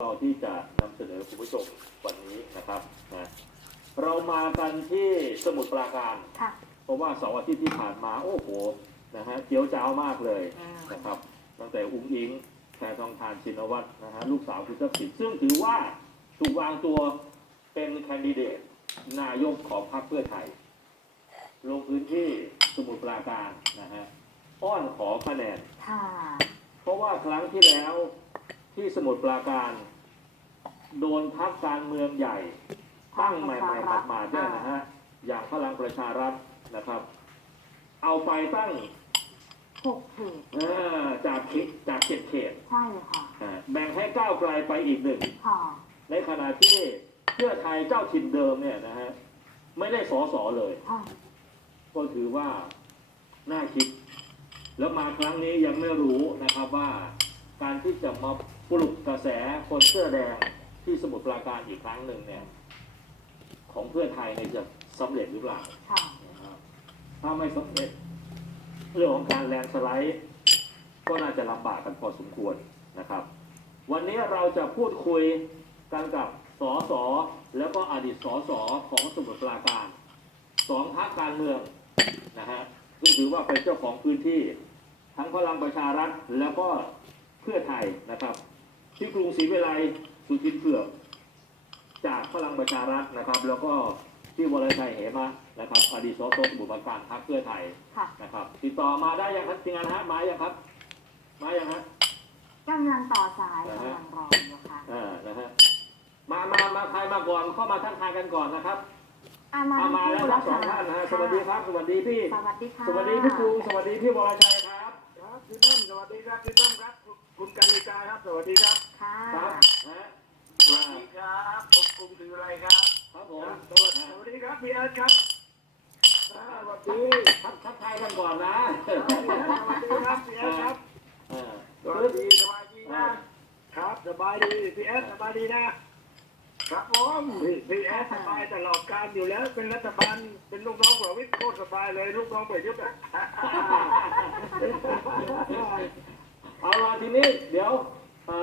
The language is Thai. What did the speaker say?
เราที่จะนำเสนอคุณผู้ชมวันนี้นะครับนะเรามากันที่สมุทรปราการ ค่ะ เพราะว่าเสาร์อาทิตย์ที่ผ่านมาโอ้โหนะฮะเจียวจ้าวมากเลยอืม นะครับ ตั้งแต่อุ้งอิงแพรทองทานชินวัตรนะฮะลูกสาวคุณทักษิณซึ่งถือว่าถูกวางตัวเป็นแคนดิเดตนายกของพรรคเพื่อไทย ลงพื้นที่สมุทรปราการนะฮะอ้อนขอคะแนน ค่ะ เพราะว่าครั้งที่แล้ว ที่สมุทรปราการ โดนพักการเมืองใหญ่ ตั้งใหม่ๆมาๆเนี่ยนะฮะอย่างพลังประชารัฐนะครับ เอาไปตั้งหกเขตเออจากเขตจากเขตเขตใช่ค่ะอ่าแบ่งให้ก้าวไกลไปอีกหนึ่ง ค่ะในขณะที่เพื่อไทยเจ้าถิ่นเดิมเนี่ยนะฮะไม่ได้สอสอเลย ค่ะก็ถือว่าน่าคิด แล้วมาครั้งนี้ยังไม่รู้นะครับว่า การที่จะมาปลุกกระแสคนเสื้อแดงที่สมุทรปราการอีกครั้งหนึ่งเนี่ย ของเพื่อไทยเนี่ยจะสำเร็จหรือเปล่าค่ะถ้าไม่สำเร็จ เรื่องของการแลนด์สไลด์ก็น่าจะลำบากกันพอสมควรนะครับ วันนี้เราจะพูดคุยกันกับสสแล้วก็อดีตสสของสมุทรปราการสองพรรคการเมืองนะฮะซึ่งถือว่าเป็นเจ้าของพื้นที่ ทั้งพลังประชารัฐแล้วก็ พื่อไทยนะครับ ที่กรุงศรีวิไลสุทินเผือกจากพลังประชารัฐนะครับ แล้วก็ที่วรชัยเหมะนะครับอดีตสสสมุทรปราการพรรคเพื่อไทยค่ะนะครับ ติดต่อมาได้ยังครับทีมงานฮะมายังครับ มายังฮะกำลังต่อสายกำลังรออยู่ค่ะอ่านะฮะมามามาใครมาก่อนเข้ามาทักทายกันก่อนนะครับอามาเอามาแล้วทั้งสองท่านนะฮะสวัสดีครับสวัสดีพี่สวัสดีค่ะสวัสดีพี่กรุงสวัสดีพี่วรชัยครับ ครับพี่ต้นสวัสดีครับพี่ต้นครับ คุณคุณกันนิกาครับสวัสดีครับค่ะครับนะฮะสวัสดีครับผมกรุงศรีวิไลครับครับผมครับสวัสดีสวัสดีครับพี่เอิร์ธครับอ่าสวัสดีทักทักทายกันก่อนนะสวัสดีครับพี่เอิร์ธครับอ่าสวัสดีสบายดีนะครับสบายดีพี่เอิร์ธสบายดีนะครับผมพี่พี่เอิร์ธสบายตลอดการอยู่แล้ว เป็นรัฐบาลเป็นลูกน้องประวิตรโคตรสบายเลยลูกน้องประยุทธ์อะ เอาละทีนี้เดี๋ยว